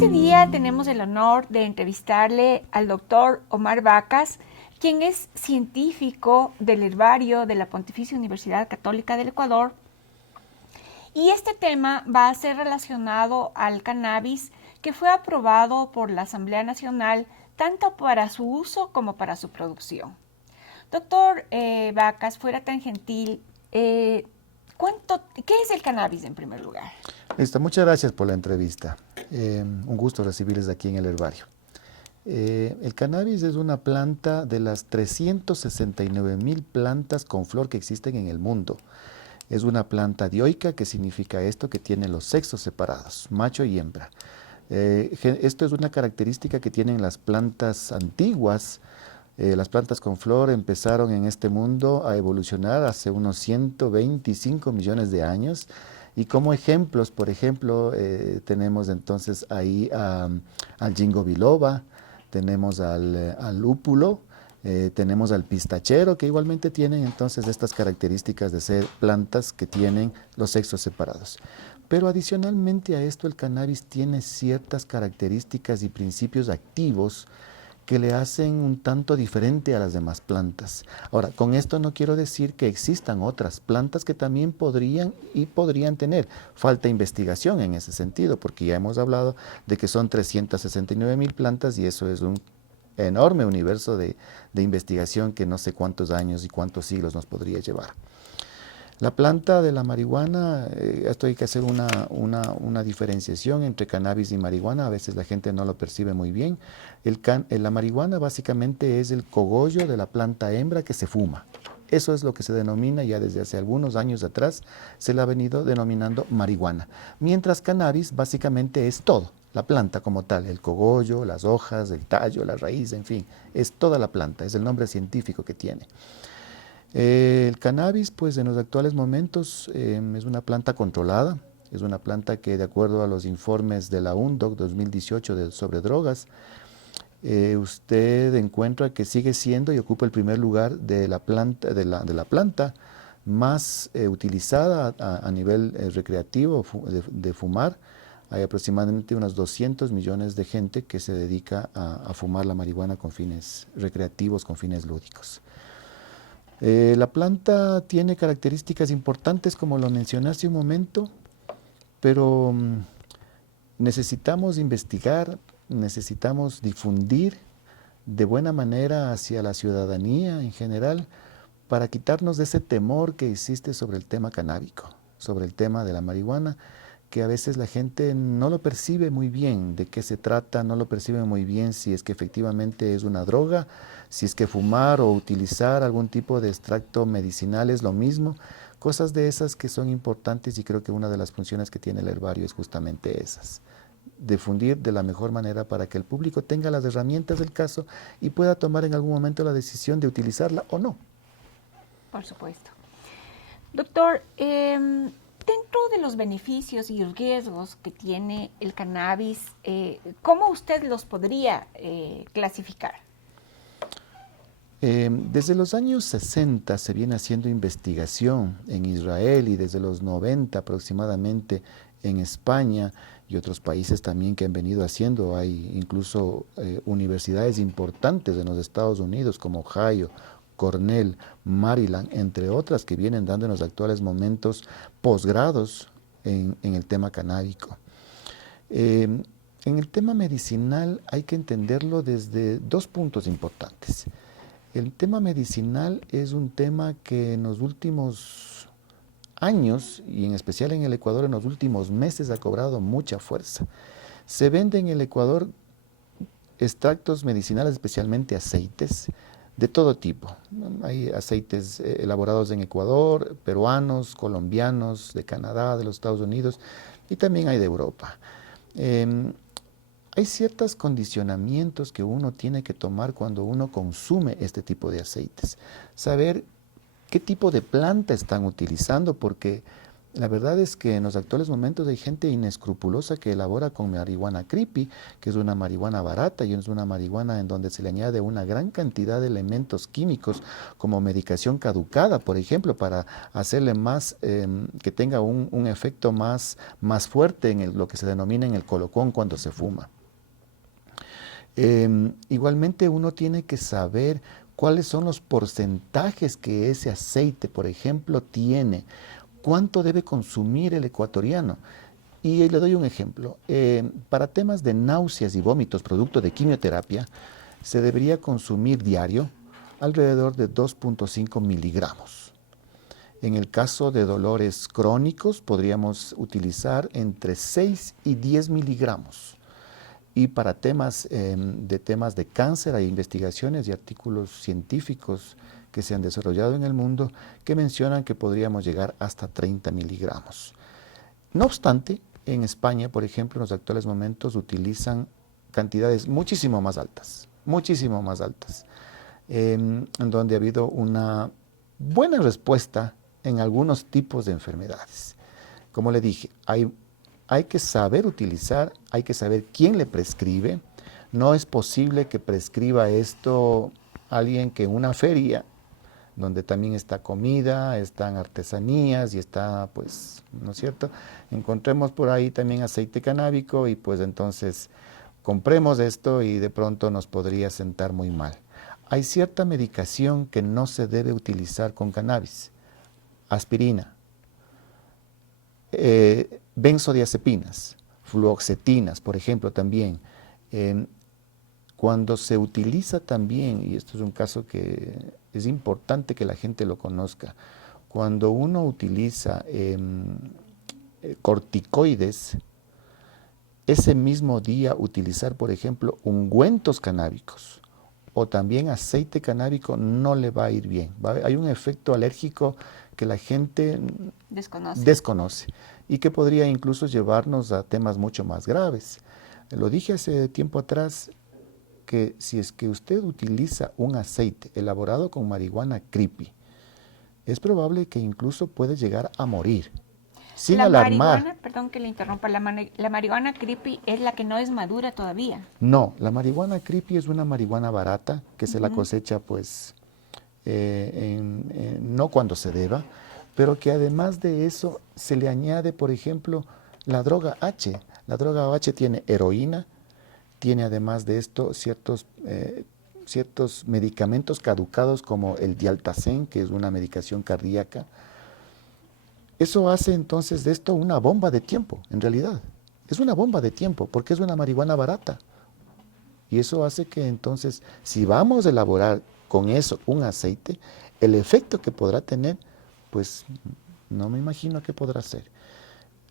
este día tenemos el honor de entrevistarle al doctor Omar Vacas, quien es científico del herbario de la Pontificia Universidad Católica del Ecuador. Y este tema va a ser relacionado al cannabis que fue aprobado por la Asamblea Nacional tanto para su uso como para su producción. Doctor Vacas, fuera tan gentil, ¿qué es el cannabis en primer lugar? Muchas gracias por la entrevista. Un gusto recibirles aquí en el herbario. El cannabis es una planta de las 369.000 plantas con flor que existen en el mundo. Es una planta dioica, que significa esto, que tiene los sexos separados, macho y hembra. Esto es una característica que tienen las plantas antiguas. Las plantas con flor empezaron en este mundo a evolucionar hace unos 125 millones de años. Y como ejemplos, por ejemplo, tenemos entonces ahí al ginkgo biloba, tenemos al lúpulo, tenemos al pistachero, que igualmente tienen entonces estas características de ser plantas que tienen los sexos separados. Pero adicionalmente a esto, el cannabis tiene ciertas características y principios activos que le hacen un tanto diferente a las demás plantas. Ahora, con esto no quiero decir que existan otras plantas que también podrían tener. Falta investigación en ese sentido, porque ya hemos hablado de que son 369.000 plantas y eso es un enorme universo de investigación que no sé cuántos años y cuántos siglos nos podría llevar. La planta de la marihuana, esto hay que hacer una diferenciación entre cannabis y marihuana. A veces la gente no lo percibe muy bien. La marihuana básicamente es el cogollo de la planta hembra que se fuma. Eso es lo que se denomina ya desde hace algunos años atrás, se le ha venido denominando marihuana. Mientras cannabis básicamente es todo, la planta como tal, el cogollo, las hojas, el tallo, la raíz, en fin, es toda la planta, es el nombre científico que tiene. El cannabis, pues en los actuales momentos, es una planta controlada, es una planta que de acuerdo a los informes de la UNODC 2018 sobre drogas, usted encuentra que sigue siendo y ocupa el primer lugar de la planta más utilizada a nivel recreativo de fumar. Hay aproximadamente unos 200 millones de gente que se dedica a fumar la marihuana con fines recreativos, con fines lúdicos. La planta tiene características importantes, como lo mencioné hace un momento, pero necesitamos investigar, necesitamos difundir de buena manera hacia la ciudadanía en general para quitarnos de ese temor que existe sobre el tema canábico, sobre el tema de la marihuana, que a veces la gente no lo percibe muy bien de qué se trata, no lo percibe muy bien si es que efectivamente es una droga, si es que fumar o utilizar algún tipo de extracto medicinal es lo mismo, cosas de esas que son importantes, y creo que una de las funciones que tiene el herbario es justamente esas. Difundir de la mejor manera para que el público tenga las herramientas del caso y pueda tomar en algún momento la decisión de utilizarla o no. Por supuesto. Doctor, dentro de los beneficios y riesgos que tiene el cannabis, ¿cómo usted los podría clasificar? Desde los años 60 se viene haciendo investigación en Israel y desde los 90 aproximadamente en España y otros países también que han venido haciendo. Hay incluso universidades importantes en los Estados Unidos como Ohio, Cornell, Maryland, entre otras, que vienen dando en los actuales momentos posgrados en el tema canábico. En el tema medicinal hay que entenderlo desde dos puntos importantes. El tema medicinal es un tema que en los últimos años, y en especial en el Ecuador en los últimos meses, ha cobrado mucha fuerza. Se vende en el Ecuador extractos medicinales, especialmente aceites, de todo tipo. Hay aceites elaborados en Ecuador, peruanos, colombianos, de Canadá, de los Estados Unidos, y también hay de Europa. Hay ciertos condicionamientos que uno tiene que tomar cuando uno consume este tipo de aceites. Saber qué tipo de planta están utilizando, porque la verdad es que en los actuales momentos hay gente inescrupulosa que elabora con marihuana creepy, que es una marihuana barata y es una marihuana en donde se le añade una gran cantidad de elementos químicos como medicación caducada, por ejemplo, para hacerle más, que tenga un efecto más fuerte en lo que se denomina en el colocón cuando se fuma. Igualmente uno tiene que saber cuáles son los porcentajes que ese aceite, por ejemplo, tiene, cuánto debe consumir el ecuatoriano. Y le doy un ejemplo. Para temas de náuseas y vómitos producto de quimioterapia, se debería consumir diario alrededor de 2.5 miligramos. En el caso de dolores crónicos, podríamos utilizar entre 6 y 10 miligramos. Y para temas de cáncer hay investigaciones y artículos científicos que se han desarrollado en el mundo que mencionan que podríamos llegar hasta 30 miligramos. No obstante, en España, por ejemplo, en los actuales momentos utilizan cantidades muchísimo más altas, en donde ha habido una buena respuesta en algunos tipos de enfermedades. Como le dije, hay que saber utilizar, hay que saber quién le prescribe. No es posible que prescriba esto alguien que en una feria, donde también está comida, están artesanías y está, pues, ¿no es cierto? Encontremos por ahí también aceite canábico y pues entonces compremos esto y de pronto nos podría sentar muy mal. Hay cierta medicación que no se debe utilizar con cannabis. Aspirina, benzodiazepinas, fluoxetinas, por ejemplo, también. Cuando se utiliza también, y esto es un caso que es importante que la gente lo conozca, cuando uno utiliza corticoides, ese mismo día utilizar, por ejemplo, ungüentos canábicos o también aceite canábico no le va a ir bien. Hay un efecto alérgico que la gente desconoce y que podría incluso llevarnos a temas mucho más graves. Lo dije hace tiempo atrás que si es que usted utiliza un aceite elaborado con marihuana creepy, es probable que incluso puede llegar a morir. Sin alarmar. Marihuana, perdón que le interrumpa, la marihuana creepy es la que no es madura todavía. No, la marihuana creepy es una marihuana barata que se la cosecha pues no cuando se deba, pero que además de eso se le añade, por ejemplo, la droga H. La droga H tiene heroína, tiene además de esto ciertos medicamentos caducados como el dialtacén, que es una medicación cardíaca. Eso hace entonces de esto una bomba de tiempo, en realidad. Es una bomba de tiempo porque es una marihuana barata. Y eso hace que entonces, si vamos a elaborar con eso un aceite, el efecto que podrá tener, pues no me imagino qué podrá ser.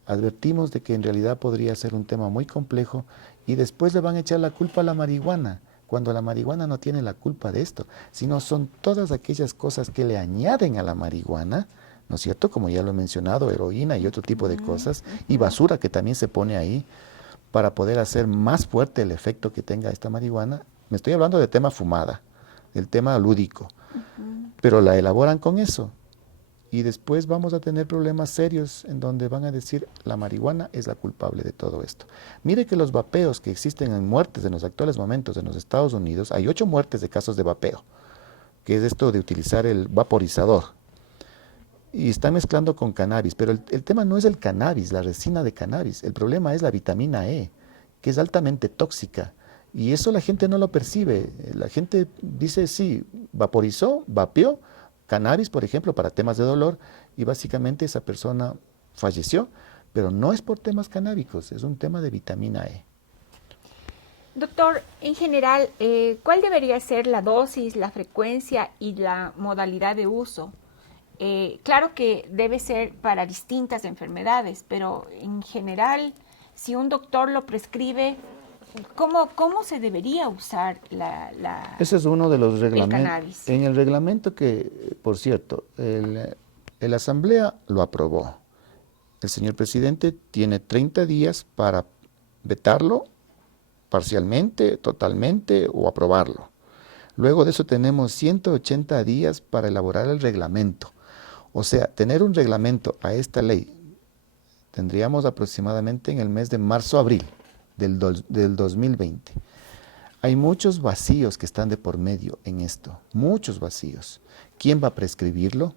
Advertimos de que en realidad podría ser un tema muy complejo y después le van a echar la culpa a la marihuana, cuando la marihuana no tiene la culpa de esto, sino son todas aquellas cosas que le añaden a la marihuana, ¿no es cierto? Como ya lo he mencionado, heroína y otro tipo de cosas, y basura que también se pone ahí para poder hacer más fuerte el efecto que tenga esta marihuana. Me estoy hablando de tema fumada, del tema lúdico, pero la elaboran con eso. Y después vamos a tener problemas serios en donde van a decir la marihuana es la culpable de todo esto. Mire que los vapeos que existen en muertes en los actuales momentos en los Estados Unidos, hay 8 muertes de casos de vapeo, que es esto de utilizar el vaporizador. Y están mezclando con cannabis, pero el tema no es el cannabis, la resina de cannabis, el problema es la vitamina E, que es altamente tóxica. Y eso la gente no lo percibe. La gente dice, sí, vaporizó, vapeó, cannabis, por ejemplo, para temas de dolor, y básicamente esa persona falleció, pero no es por temas canábicos, es un tema de vitamina E. Doctor, en general, ¿cuál debería ser la dosis, la frecuencia y la modalidad de uso? Claro que debe ser para distintas enfermedades, pero en general, si un doctor lo prescribe, ¿cómo se debería usar Ese es uno de los el reglamentos. cannabis? En el reglamento que, por cierto, la Asamblea lo aprobó. El señor presidente tiene 30 días para vetarlo parcialmente, totalmente o aprobarlo. Luego de eso tenemos 180 días para elaborar el reglamento. O sea, tener un reglamento a esta ley tendríamos aproximadamente en el mes de marzo-abril del 2020. Hay muchos vacíos que están de por medio en esto, muchos vacíos. ¿Quién va a prescribirlo?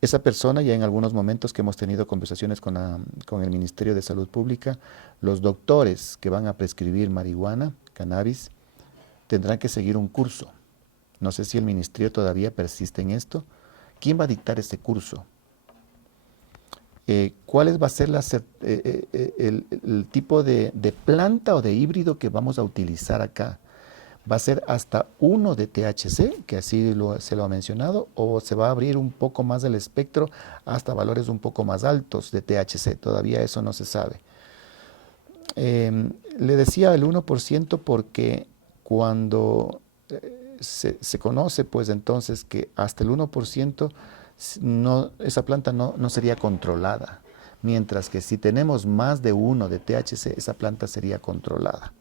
Esa persona, ya en algunos momentos que hemos tenido conversaciones con el Ministerio de Salud Pública, los doctores que van a prescribir marihuana, cannabis, tendrán que seguir un curso. No sé si el Ministerio todavía persiste en esto. ¿Quién va a dictar ese curso? ¿Cuál va a ser el tipo de planta o de híbrido que vamos a utilizar acá? ¿Va a ser hasta 1 de THC, que así se lo ha mencionado, o se va a abrir un poco más el espectro hasta valores un poco más altos de THC? Todavía eso no se sabe. Le decía el 1% porque cuando se conoce, pues entonces que hasta el 1% esa planta no sería controlada, mientras que si tenemos más de 1 de THC, esa planta sería controlada.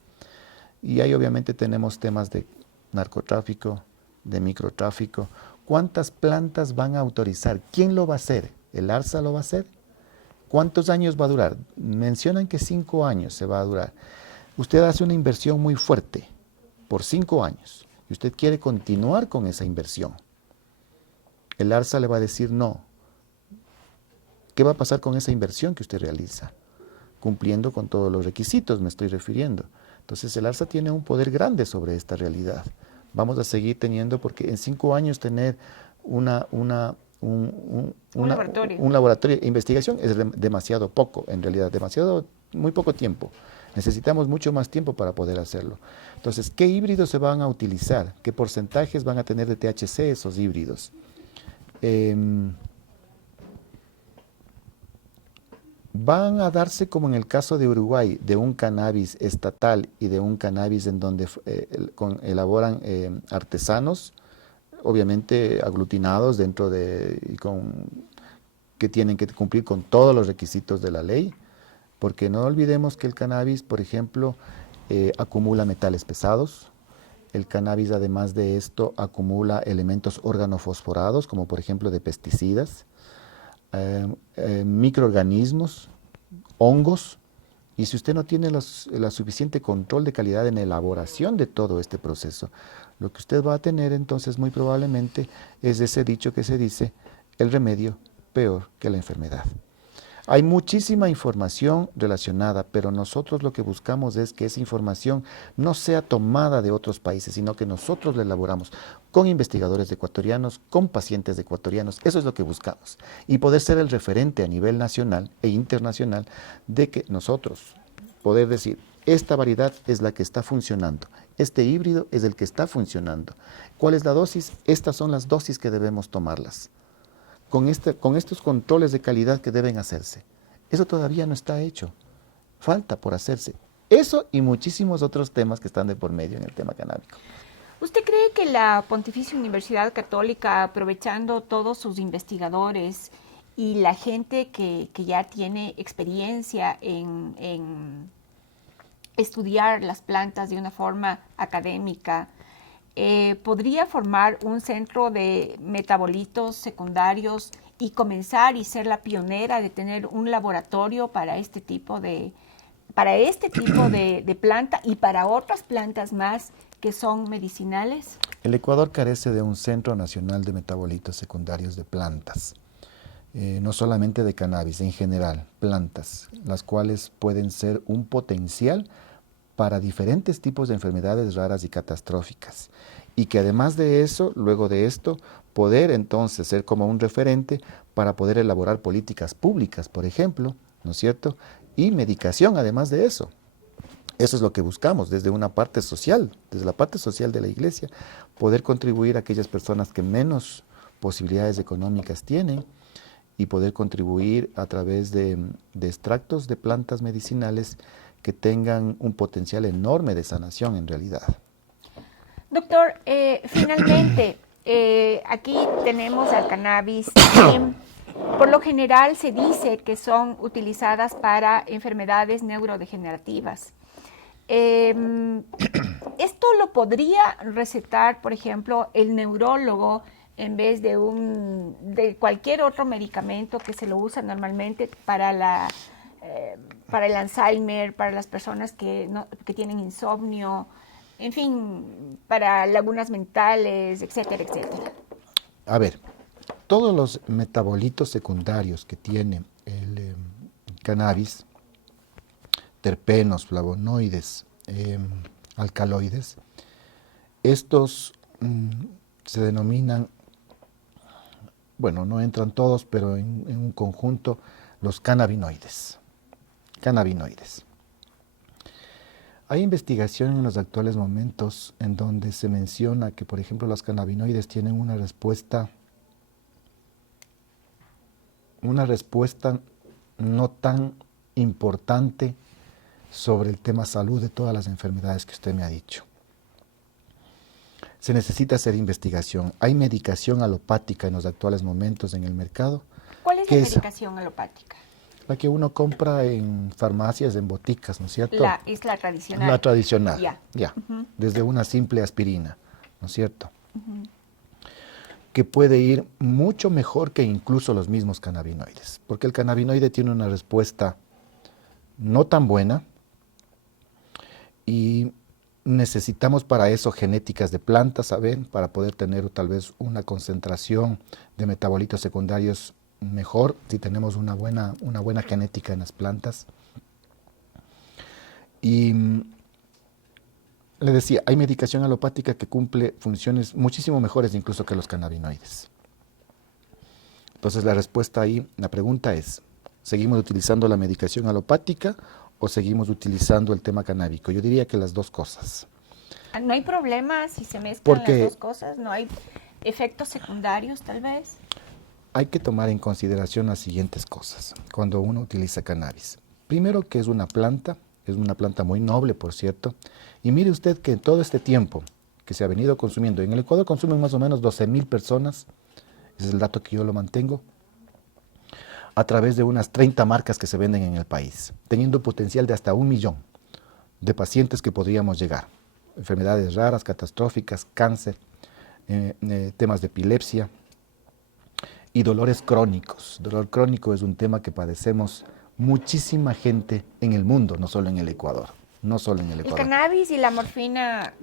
Y ahí obviamente tenemos temas de narcotráfico, de microtráfico. ¿Cuántas plantas van a autorizar? ¿Quién lo va a hacer? ¿El ARSA lo va a hacer? ¿Cuántos años va a durar? Mencionan que 5 años se va a durar. Usted hace una inversión muy fuerte por 5 años y usted quiere continuar con esa inversión. El ARSA le va a decir no. ¿Qué va a pasar con esa inversión que usted realiza? Cumpliendo con todos los requisitos, me estoy refiriendo. Entonces el ARSA tiene un poder grande sobre esta realidad. Vamos a seguir teniendo, porque en 5 años tener un laboratorio de investigación es demasiado poco, en realidad, muy poco tiempo. Necesitamos mucho más tiempo para poder hacerlo. Entonces, ¿qué híbridos se van a utilizar? ¿Qué porcentajes van a tener de THC esos híbridos? Van a darse como en el caso de Uruguay, de un cannabis estatal y de un cannabis en donde elaboran artesanos, obviamente aglutinados dentro que tienen que cumplir con todos los requisitos de la ley, porque no olvidemos que el cannabis, por ejemplo, acumula metales pesados. El cannabis, además de esto, acumula elementos organofosforados, como por ejemplo de pesticidas, microorganismos, hongos, y si usted no tiene la suficiente control de calidad en la elaboración de todo este proceso, lo que usted va a tener entonces muy probablemente es ese dicho que se dice, el remedio peor que la enfermedad. Hay muchísima información relacionada, pero nosotros lo que buscamos es que esa información no sea tomada de otros países, sino que nosotros la elaboramos con investigadores ecuatorianos, con pacientes ecuatorianos. Eso es lo que buscamos. Y poder ser el referente a nivel nacional e internacional de que nosotros poder decir, esta variedad es la que está funcionando, este híbrido es el que está funcionando. ¿Cuál es la dosis? Estas son las dosis que debemos tomarlas. Con estos controles de calidad que deben hacerse. Eso todavía no está hecho. Falta por hacerse. Eso y muchísimos otros temas que están de por medio en el tema canábico. ¿Usted cree que la Pontificia Universidad Católica, aprovechando todos sus investigadores y la gente que ya tiene experiencia en estudiar las plantas de una forma académica, podría formar un centro de metabolitos secundarios y comenzar y ser la pionera de tener un laboratorio para este tipo de planta y para otras plantas más que son medicinales? El Ecuador carece de un Centro Nacional de Metabolitos Secundarios de Plantas, no solamente de cannabis, en general, plantas, las cuales pueden ser un potencial para diferentes tipos de enfermedades raras y catastróficas. Y que además de eso, luego de esto, poder entonces ser como un referente para poder elaborar políticas públicas, por ejemplo, ¿no es cierto? Y medicación además de eso. Eso es lo que buscamos desde una parte social, desde la parte social de la iglesia, poder contribuir a aquellas personas que menos posibilidades económicas tienen y poder contribuir a través de extractos de plantas medicinales que tengan un potencial enorme de sanación en realidad. Doctor, finalmente, aquí tenemos al cannabis. Por lo general se dice que son utilizadas para enfermedades neurodegenerativas. ¿Esto lo podría recetar, por ejemplo, el neurólogo en vez de cualquier otro medicamento que se lo usa normalmente para el Alzheimer, para las personas que tienen insomnio, en fin, para lagunas mentales, etcétera, etcétera. A ver, todos los metabolitos secundarios que tiene el cannabis, terpenos, flavonoides, alcaloides, estos se denominan, bueno, no entran todos, pero en un conjunto, los cannabinoides. Cannabinoides. Hay investigación en los actuales momentos en donde se menciona que, por ejemplo, los cannabinoides tienen una respuesta no tan importante sobre el tema salud de todas las enfermedades que usted me ha dicho. Se necesita hacer investigación. Hay medicación alopática en los actuales momentos en el mercado. ¿Cuál es la medicación alopática? La que uno compra en farmacias, en boticas, ¿no es cierto? Es la tradicional. La tradicional, ya. Desde una simple aspirina, ¿no es cierto? Que puede ir mucho mejor que incluso los mismos cannabinoides, porque el cannabinoide tiene una respuesta no tan buena y necesitamos para eso genéticas de plantas, ¿saben? Para poder tener tal vez una concentración de metabolitos secundarios mejor si tenemos una buena genética en las plantas. Y le decía, hay medicación alopática que cumple funciones muchísimo mejores incluso que los cannabinoides. Entonces la respuesta ahí, la pregunta es, ¿seguimos utilizando la medicación alopática o seguimos utilizando el tema canábico? Yo diría que las dos cosas. ¿No hay problema si se mezclan las dos cosas? ¿No hay efectos secundarios tal vez? Hay que tomar en consideración las siguientes cosas cuando uno utiliza cannabis. Primero, que es una planta muy noble, por cierto, y mire usted que en todo este tiempo que se ha venido consumiendo, en el Ecuador consumen más o menos 12.000 personas, ese es el dato que yo lo mantengo, a través de unas 30 marcas que se venden en el país, teniendo un potencial de hasta 1 millón de pacientes que podríamos llegar. Enfermedades raras, catastróficas, cáncer, temas de epilepsia y dolores crónicos. Dolor crónico es un tema que padecemos muchísima gente en el mundo, no solo en el Ecuador. No solo en el Ecuador. ¿El cannabis y la morfina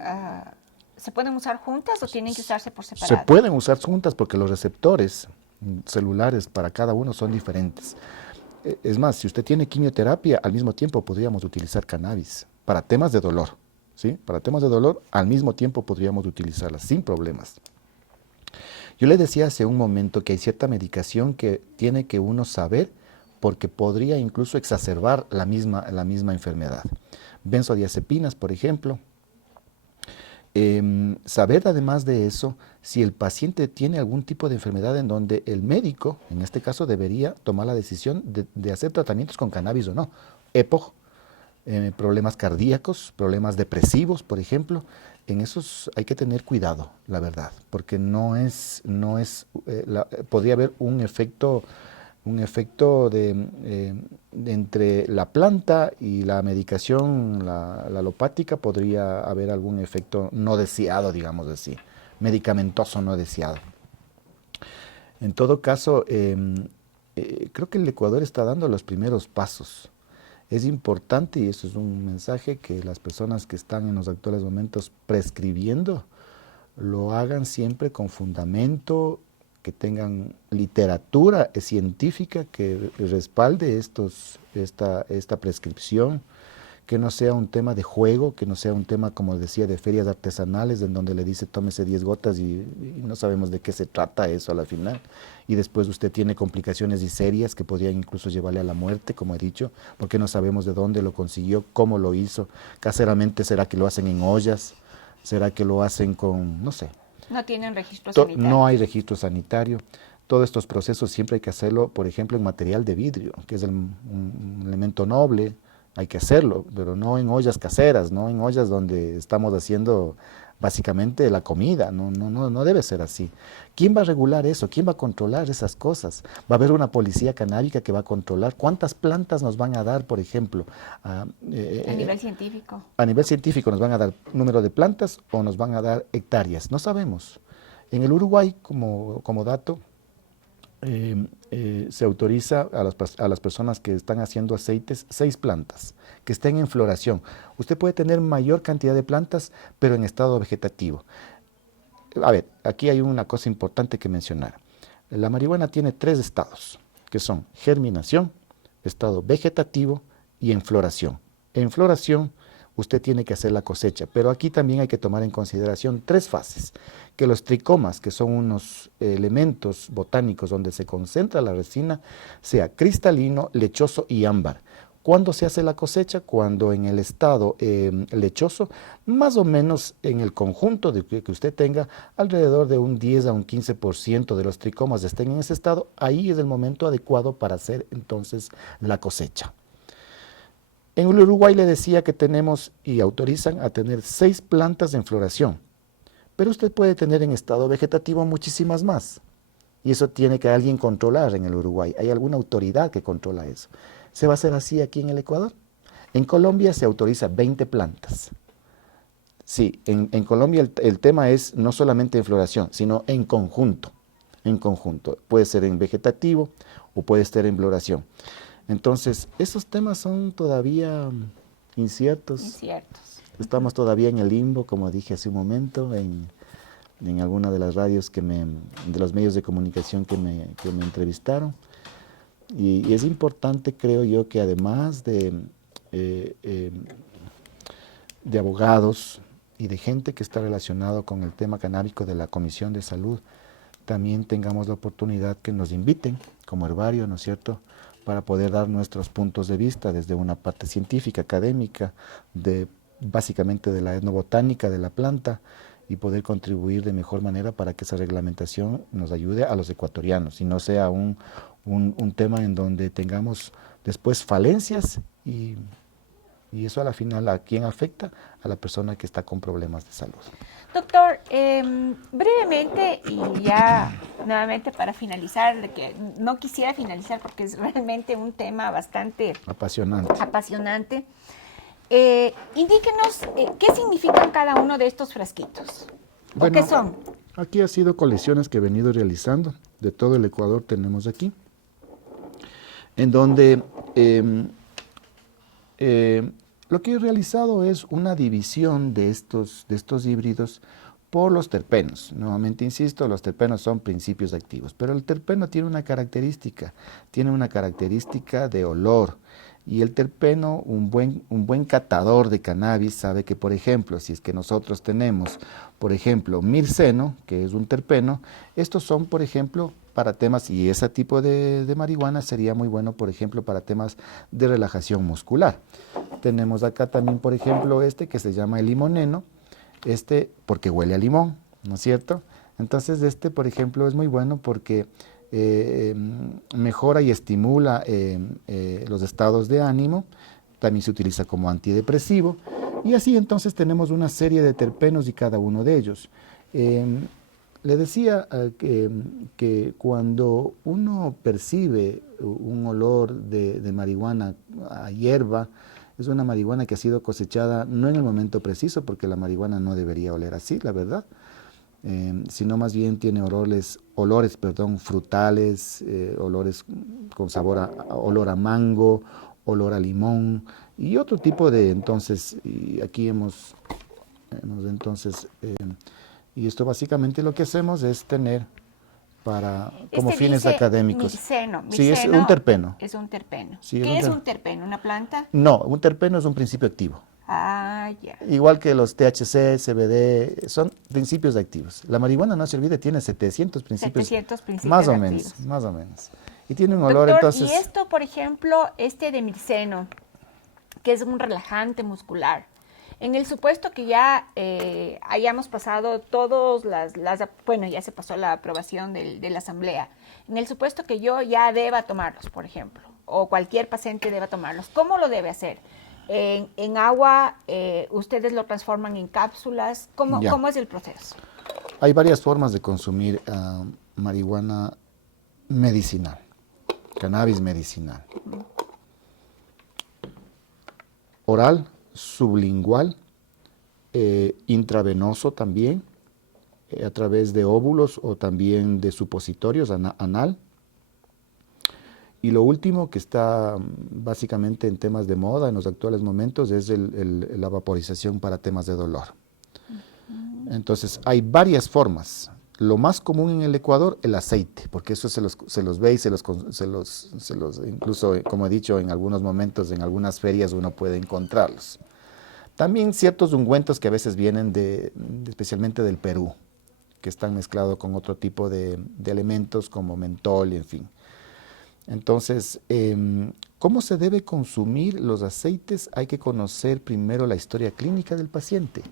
se pueden usar juntas o tienen que usarse por separado? Se pueden usar juntas porque los receptores celulares para cada uno son diferentes. Es más, si usted tiene quimioterapia, al mismo tiempo podríamos utilizar cannabis para temas de dolor. ¿Sí? Para temas de dolor, al mismo tiempo podríamos utilizarla sin problemas. Yo le decía hace un momento que hay cierta medicación que tiene que uno saber porque podría incluso exacerbar la misma enfermedad. Benzodiazepinas, por ejemplo. Saber además de eso si el paciente tiene algún tipo de enfermedad en donde el médico, en este caso, debería tomar la decisión de hacer tratamientos con cannabis o no. EPOC, problemas cardíacos, problemas depresivos, por ejemplo. En esos hay que tener cuidado, la verdad, porque podría haber un efecto entre la planta y la medicación, la alopática, podría haber algún efecto no deseado, digamos así, medicamentoso no deseado. En todo caso, creo que el Ecuador está dando los primeros pasos. Es importante, y eso es un mensaje, que las personas que están en los actuales momentos prescribiendo lo hagan siempre con fundamento, que tengan literatura científica que respalde esta prescripción, que no sea un tema de juego, que no sea un tema, como decía, de ferias artesanales, en donde le dice tómese 10 gotas y no sabemos de qué se trata eso a la final. Y después usted tiene complicaciones y serias que podrían incluso llevarle a la muerte, como he dicho, porque no sabemos de dónde lo consiguió, cómo lo hizo. Caseramente, ¿será que lo hacen en ollas? ¿Será que lo hacen con, no sé? No tienen registro sanitario. No hay registro sanitario. Todos estos procesos siempre hay que hacerlo, por ejemplo, en material de vidrio, que es un elemento noble. Hay que hacerlo, pero no en ollas caseras, no en ollas donde estamos haciendo básicamente la comida. No debe ser así. ¿Quién va a regular eso? ¿Quién va a controlar esas cosas? ¿Va a haber una policía canábica que va a controlar? ¿Cuántas plantas nos van a dar, por ejemplo? A nivel científico. A nivel científico nos van a dar número de plantas o nos van a dar hectáreas. No sabemos. En el Uruguay, como dato, se autoriza a las personas que están haciendo aceites 6 plantas que estén en floración. Usted puede tener mayor cantidad de plantas, pero en estado vegetativo. A ver, aquí hay una cosa importante que mencionar. La marihuana tiene 3 estados, que son germinación, estado vegetativo y en floración. En floración, usted tiene que hacer la cosecha, pero aquí también hay que tomar en consideración 3 fases, que los tricomas, que son unos elementos botánicos donde se concentra la resina, sea cristalino, lechoso y ámbar. ¿Cuándo se hace la cosecha? Cuando en el estado lechoso, más o menos en el conjunto que usted tenga, alrededor de un 10 a un 15% de los tricomas estén en ese estado, ahí es el momento adecuado para hacer entonces la cosecha. En el Uruguay le decía que tenemos y autorizan a tener 6 plantas en floración, pero usted puede tener en estado vegetativo muchísimas más. Y eso tiene que alguien controlar en el Uruguay. Hay alguna autoridad que controla eso. ¿Se va a hacer así aquí en el Ecuador? En Colombia se autoriza 20 plantas. Sí, en Colombia el tema es no solamente en floración, sino en conjunto. En conjunto. Puede ser en vegetativo o puede estar en floración. Entonces, esos temas son todavía inciertos. Inciertos. Estamos todavía en el limbo, como dije hace un momento, en alguna de las radios de los medios de comunicación que me entrevistaron. Y es importante, creo yo, que además de abogados y de gente que está relacionado con el tema canábico de la Comisión de Salud, también tengamos la oportunidad que nos inviten como herbario, ¿no es cierto?, para poder dar nuestros puntos de vista desde una parte científica, académica, básicamente de la etnobotánica de la planta, y poder contribuir de mejor manera para que esa reglamentación nos ayude a los ecuatorianos y no sea un tema en donde tengamos después falencias y eso a la final, ¿a quién afecta? A la persona que está con problemas de salud. Doctor, brevemente y ya nuevamente para finalizar, de que no quisiera finalizar porque es realmente un tema bastante apasionante. Indíquenos qué significan cada uno de estos frasquitos. Bueno, ¿Qué son? Aquí ha sido colecciones que he venido realizando, de todo el Ecuador tenemos aquí, en donde lo que he realizado es una división de estos híbridos por los terpenos. Nuevamente insisto, los terpenos son principios activos, pero el terpeno tiene una característica de olor. Y el terpeno, un buen catador de cannabis sabe que, por ejemplo, si es que nosotros tenemos, por ejemplo, mirceno, que es un terpeno, estos son, por ejemplo, para temas, y ese tipo de marihuana sería muy bueno, por ejemplo, para temas de relajación muscular. Tenemos acá también, por ejemplo, que se llama el limoneno, porque huele a limón, ¿no es cierto? Entonces, por ejemplo, es muy bueno porque mejora y estimula los estados de ánimo, también se utiliza como antidepresivo, y así entonces tenemos una serie de terpenos y cada uno de ellos. Le decía que cuando uno percibe un olor de marihuana a hierba, es una marihuana que ha sido cosechada no en el momento preciso, porque la marihuana no debería oler así, la verdad, sino más bien tiene olores frutales, olores con olor a mango, olor a limón y otro tipo de, entonces, y aquí hemos entonces, y esto básicamente lo que hacemos es tener como fines académicos. Mirceno. Sí, es un terpeno. Es un terpeno. Sí, ¿Qué es un terpeno? ¿Una planta? No, un terpeno es un principio activo. Ah, ya. Igual que los THC, CBD, son principios activos. La marihuana, no se olvide, tiene 700 principios. 700 principios más o activos. Más o menos. Y tiene un olor, Doctor, entonces... y esto, por ejemplo, de mirceno, que es un relajante muscular, en el supuesto que ya hayamos pasado bueno, ya se pasó la aprobación de la asamblea, en el supuesto que yo ya deba tomarlos, por ejemplo, o cualquier paciente deba tomarlos, ¿cómo lo debe hacer? En agua, ustedes lo transforman en cápsulas. ¿Cómo es el proceso? Hay varias formas de consumir marihuana medicinal, cannabis medicinal. Oral, sublingual, intravenoso también, a través de óvulos o también de supositorios anal. Y lo último que está básicamente en temas de moda en los actuales momentos es la vaporización para temas de dolor. Entonces hay varias formas. Lo más común en el Ecuador, el aceite, porque eso se los ve y incluso, como he dicho, en algunos momentos, en algunas ferias uno puede encontrarlos. También ciertos ungüentos que a veces vienen especialmente del Perú, que están mezclados con otro tipo de elementos como mentol, en fin. Entonces, ¿cómo se debe consumir los aceites? Hay que conocer primero la historia clínica del paciente.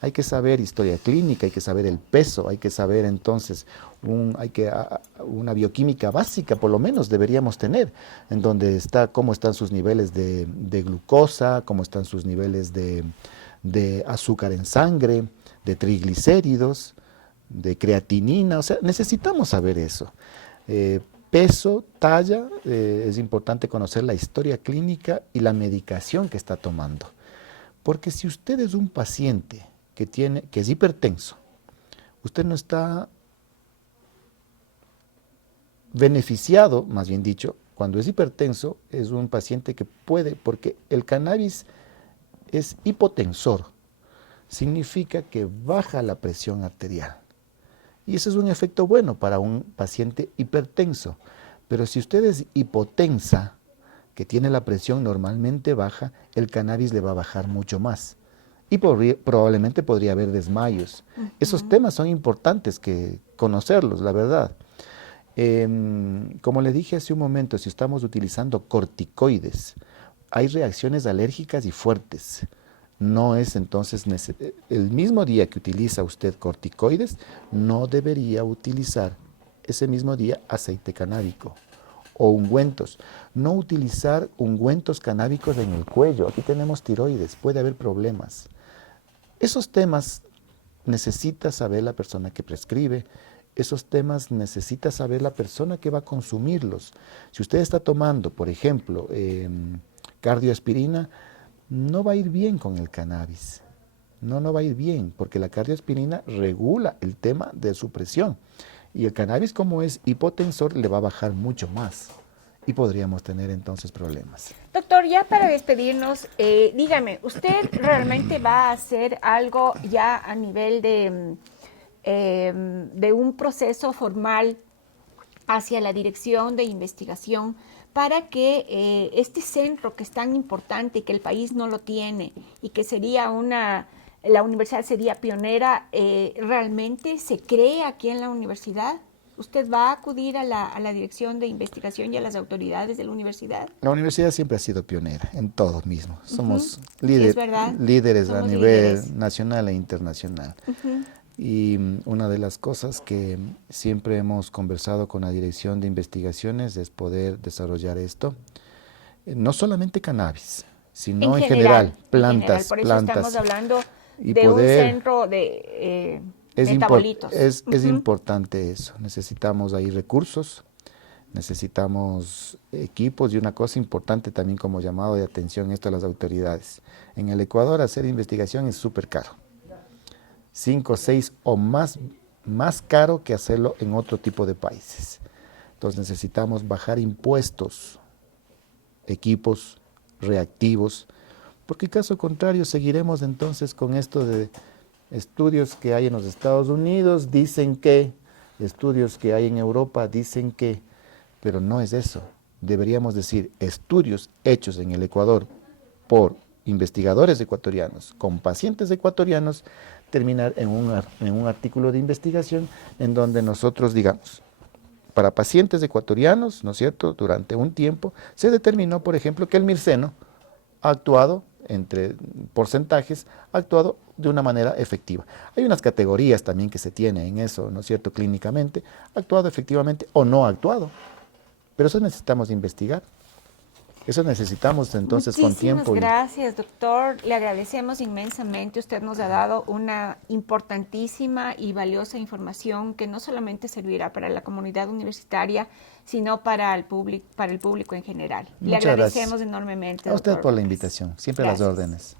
Hay que saber historia clínica, hay que saber el peso, hay que saber entonces, una bioquímica básica por lo menos deberíamos tener, en donde está cómo están sus niveles de glucosa, cómo están sus niveles de azúcar en sangre, de triglicéridos, de creatinina, o sea, necesitamos saber eso. Peso, talla, es importante conocer la historia clínica y la medicación que está tomando. Porque si usted es un paciente que es hipertenso, usted no está beneficiado, más bien dicho, cuando es hipertenso, es un paciente que puede, porque el cannabis es hipotensor, significa que baja la presión arterial. Y ese es un efecto bueno para un paciente hipertenso. Pero si usted es hipotensa, que tiene la presión normalmente baja, el cannabis le va a bajar mucho más. Y probablemente podría haber desmayos. Esos temas son importantes que conocerlos, la verdad. Como le dije hace un momento, si estamos utilizando corticoides, hay reacciones alérgicas y fuertes. No es entonces el mismo día que utiliza usted corticoides, no debería utilizar ese mismo día aceite canábico o ungüentos. No utilizar ungüentos canábicos en el cuello. Aquí tenemos tiroides, puede haber problemas. Esos temas necesita saber la persona que prescribe, esos temas necesita saber la persona que va a consumirlos. Si usted está tomando, por ejemplo, cardioaspirina, no va a ir bien con el cannabis. No va a ir bien, porque la cardioaspirina regula el tema de su presión. Y el cannabis, como es hipotensor, le va a bajar mucho más. Y podríamos tener entonces problemas. Doctor, ya para despedirnos, dígame, ¿usted realmente va a hacer algo ya a nivel de un proceso formal hacia la dirección de investigación para que este centro que es tan importante y que el país no lo tiene y que sería la universidad sería pionera, realmente se cree aquí en la universidad? ¿Usted va a acudir a la dirección de investigación y a las autoridades de la universidad? La universidad siempre ha sido pionera en todo mismo. Somos Sí, es verdad. líderes Somos a nivel líderes. nacional e internacional. Y una de las cosas que siempre hemos conversado con la dirección de investigaciones es poder desarrollar esto. No solamente cannabis, sino en general plantas. Por eso estamos hablando y de un poder, centro de es metabolitos. es importante eso. Necesitamos ahí recursos, necesitamos equipos y una cosa importante también como llamado de atención esto a las autoridades. En el Ecuador hacer investigación es súper caro. 5, 6 o más caro que hacerlo en otro tipo de países. Entonces necesitamos bajar impuestos, equipos, reactivos, porque caso contrario seguiremos entonces con esto de estudios que hay en los Estados Unidos, dicen que, estudios que hay en Europa, dicen que, pero no es eso. Deberíamos decir estudios hechos en el Ecuador por investigadores ecuatorianos, con pacientes ecuatorianos, terminar en un artículo de investigación en donde nosotros digamos, para pacientes ecuatorianos, ¿no es cierto?, durante un tiempo se determinó, por ejemplo, que el mirceno ha actuado, entre porcentajes, ha actuado de una manera efectiva. Hay unas categorías también que se tiene en eso, ¿no es cierto?, clínicamente, ha actuado efectivamente o no ha actuado, pero eso necesitamos investigar. Eso necesitamos entonces con tiempo. Muchísimas gracias, doctor. Le agradecemos inmensamente. Usted nos ha dado una importantísima y valiosa información que no solamente servirá para la comunidad universitaria, sino para el público en general. Le agradecemos enormemente. A usted doctor por la Vázquez. invitación. Siempre Gracias. las órdenes.